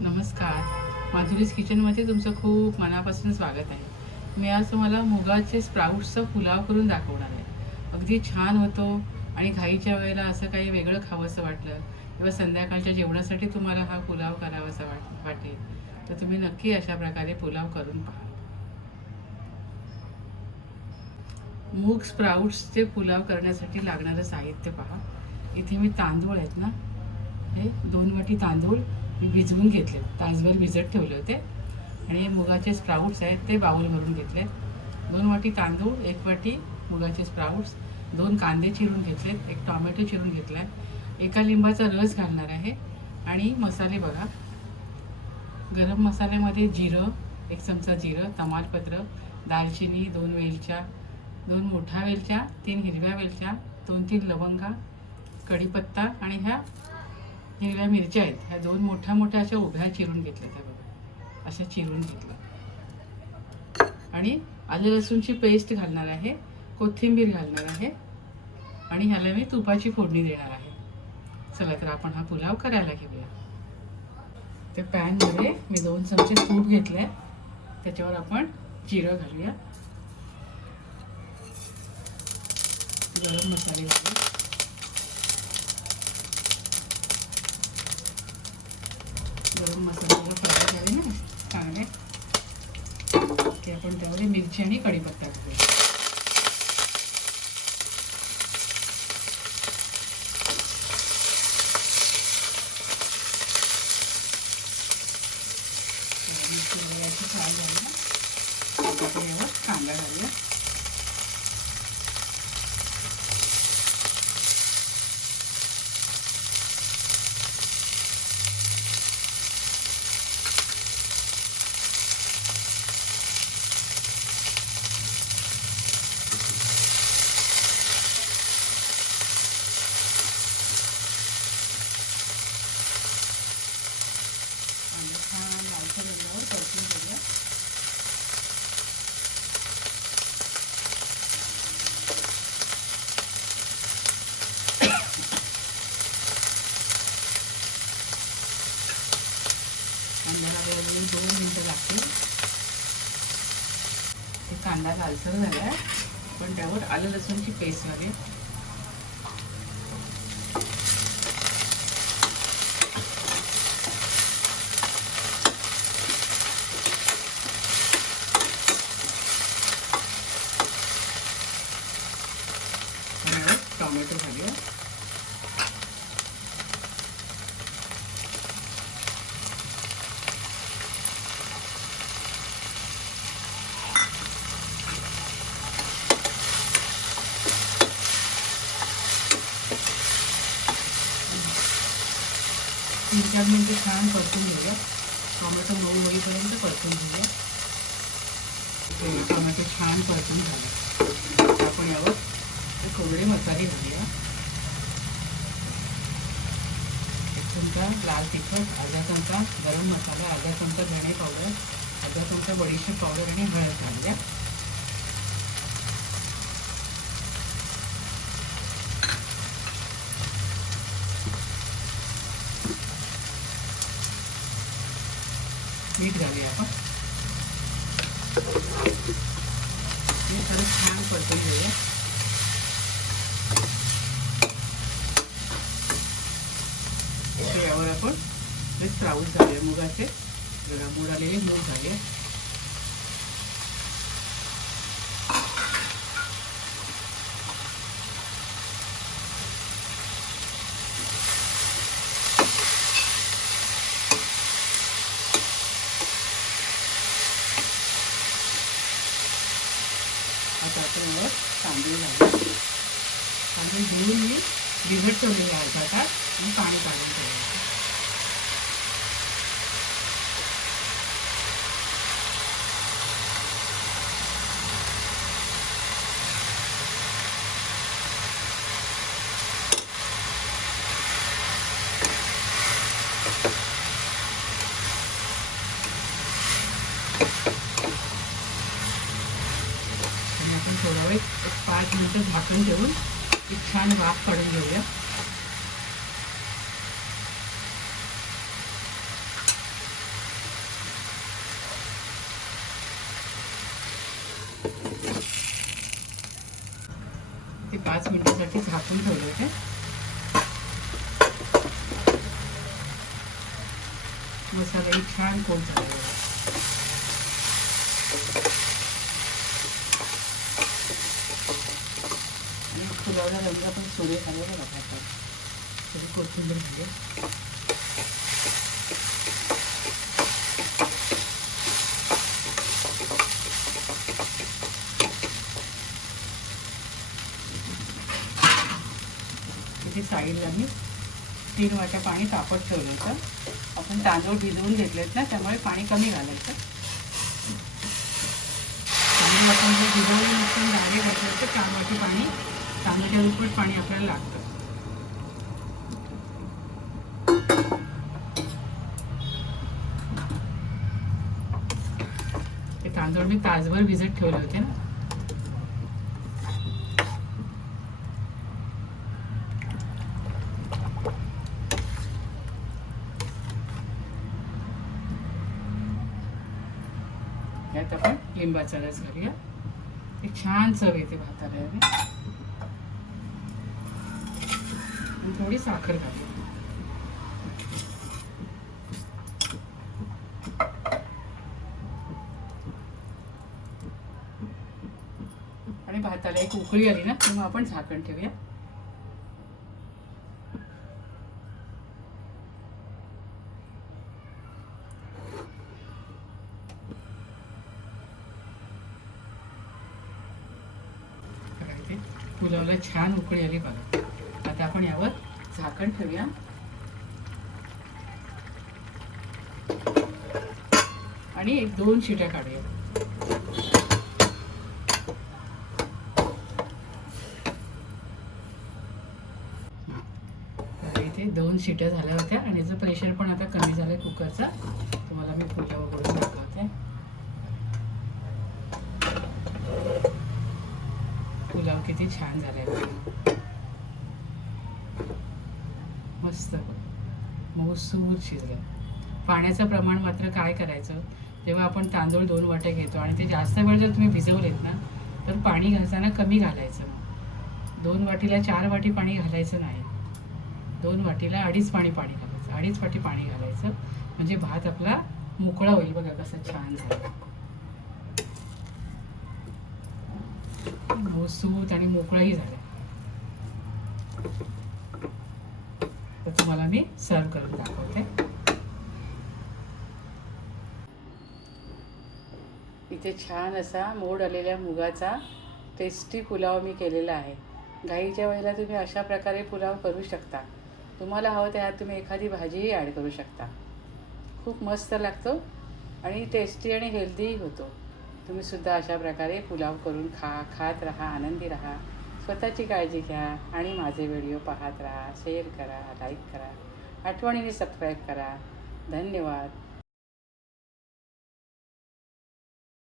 नमस्कार, माधुरीज किचनमध्ये तुमचं खूप मनापासून स्वागत आहे. मी आज तुम्हाला मुगाचे स्प्राउट्सचा पुलाव करून दाखवणार आहे. अगदी छान होतो आणि घाईच्या वेळेला असं काही वेगळं खावंसं वाटलं किंवा संध्याकाळच्या जेवणासाठी तुम्हाला हा पुलाव करावासा वाटेल तर तुम्ही नक्की अशा प्रकारे पुलाव करून पहा. मूग स्प्राउट्सचे पुलाव करण्यासाठी लागणारं साहित्य पहा. इथे मी तांदूळ आहेत ना, हे 2 वाटी तांदूळ मी भिजवून घेतले, तासभर भिजत ठेवले होते. आणि मुगाचे स्प्राउट्स आहेत ते बाउल भरून घेतले. 2 वाटी तांदूळ, 1 वाटी मुगाचे स्प्राउट्स, 2 कांदे चिरून घेतलेत, 1 टोमॅटो चिरून घेतला आहे, 1 लिंबाचा रस घालणार आहे. आणि मसाले बघा, गरम मसाल्यामध्ये जिरं, 1 चमचा जिरं, तमालपत्र, दालचिनी, 2 वेलच्या, 2 मोठ्या वेलच्या, 3 हिरव्या वेलच्या, 2-3 लवंगा, कढीपत्ता आणि ह्या हिरव्या मिरच्या आहेत. ह्या 2 मोठ्या मोठ्या अशा उभ्या चिरून घेतल्या, त्या बघा अशा चिरून घेतल्या. आणि आलं लसूणची पेस्ट घालणार आहे, कोथिंबीर घालणार आहे आणि ह्याला मी तुपाची फोडणी देणार आहे. चला तर आपण हा पुलाव करायला घेऊया. त्या पॅनमध्ये मी 2 चमचे तूप घेतले, त्याच्यावर आपण जिरं घालूया, गरम मसाले घालूया, गरम मसाला फ्राय झाले ना चांगले की आपण त्यामध्ये मिरची आणि कढीपत्ता घालूया. मिरची वगैरे फ्राय झाली ना, आपण यावर कांदा घालूया. छान लालसर रंगावर परतून घेऊया. कांद्याला 2 मिनिटं लागतील. ते कांदा लालसर झाला, पण त्यावर आलं लसूणची पेस्ट लागेल. टोमॅटो घालूया. तीन 4 मिनिटं छान परतून घेऊया. टोमॅटो मऊ होईपर्यंत परतून घेऊया. टोमॅटो छान परतून झाले, आपण यावर कोरडे मसाले घालूया. 1 चमचा लाल तिखट, अर्धा चमचा गरम मसाला, अर्धा चमचा धणे पावडर, अर्धा चमचा बडीशेप पावडर आणि हळद घालूया. मीठ घालूया आपण. हे खरं छान परतून घेऊया. यावर आपण हे स्प्राउट्स घालूया, मुगाचे जरा मोड आलेले मूग घालूया. आता आपण यावर तांदूळ घालूया. तांदूळ धुवून मी भिजत ठेवलेले अर्धा तास आणि पाणी काढून ठेवलं. आपण थोडा वेळ 5 मिनिटं झाकण ठेवून एक छान वाफ काढून घेऊया. ते 5 मिनिटासाठी झाकून ठेवले होते. मसालाही छान कोट झालेला आहे. आणि पुलावला रंग पण सोडे झाले बघा भातात. थोडी कोथिंबीर घाले. इथे साईडला मी 3 वाट्या पाणी तापत ठेवलं होतं. आपण तांदूळ भिजवून घेतलेत ना, त्यामुळे पाणी कमी घालायचं. तांदूळ आपण जे भिजवले नसतं डाळे घातले तर 4 वाटी पाणी, तांदूळच्या दुप्पट पाणी आपल्याला लागतं. ते तांदूळ मी तासभर भिजत ठेवले होते ना. यात आपण लिंबाचा रस घालूया. एक छान चव येते भाताला. आणि थोडी साखर घालूया. आणि भाताला एक उकळी आली ना तेव्हा आपण झाकण ठेवूया. पुलावला छान उकळी आली बघा. आता आपण यावर झाकण ठेवूया. आणि 1-2 शिट्या काढूया. इथे 2 शिट्या झाल्या होत्या आणि याचं प्रेशर पण आता कमी झालंय कुकरचा. तुम्हाला मी पुलाव करून दाखवते. पुलाव किती छान झालाय. मस्त मऊसूर शिजलं. पाण्याचं प्रमाण मात्र काय करायचं, जेव्हा आपण तांदूळ 2 वाट्या घेतो आणि ते जास्त वेळ जर तुम्ही भिजवलेत ना तर पाणी घालताना कमी घालायचं. 2 वाटीला 4 वाटी पाणी घालायचं नाही. 2 वाटीला 2.5 पाणी घालायचं. 2.5 वाटी पाणी घालायचं म्हणजे भात आपला मोकळा होईल. बघा कसं छान झालं. मऊसूत आणि मोकळाही झाला. तर तुम्हाला मी सर्व करून दाखवते. इथे छान असा मोड आलेल्या मुगाचा टेस्टी पुलाव मी केलेला आहे. घाईच्या वेळेला तुम्ही अशा प्रकारे पुलाव करू शकता. तुम्हाला हवं त्यात तुम्ही एखादी भाजीही ॲड करू शकता. खूप मस्त लागतो आणि टेस्टी आणि हेल्दीही होतो. तुम्ही सुद्धा अशा प्रकारे पुलाव करून खात राहा, आनंदी राहा. स्वतःची काळजी घ्या आणि माझे व्हिडिओ पाहत राहा. शेअर करा, लाईक करा, आठवणीने सबस्क्राईब करा. धन्यवाद.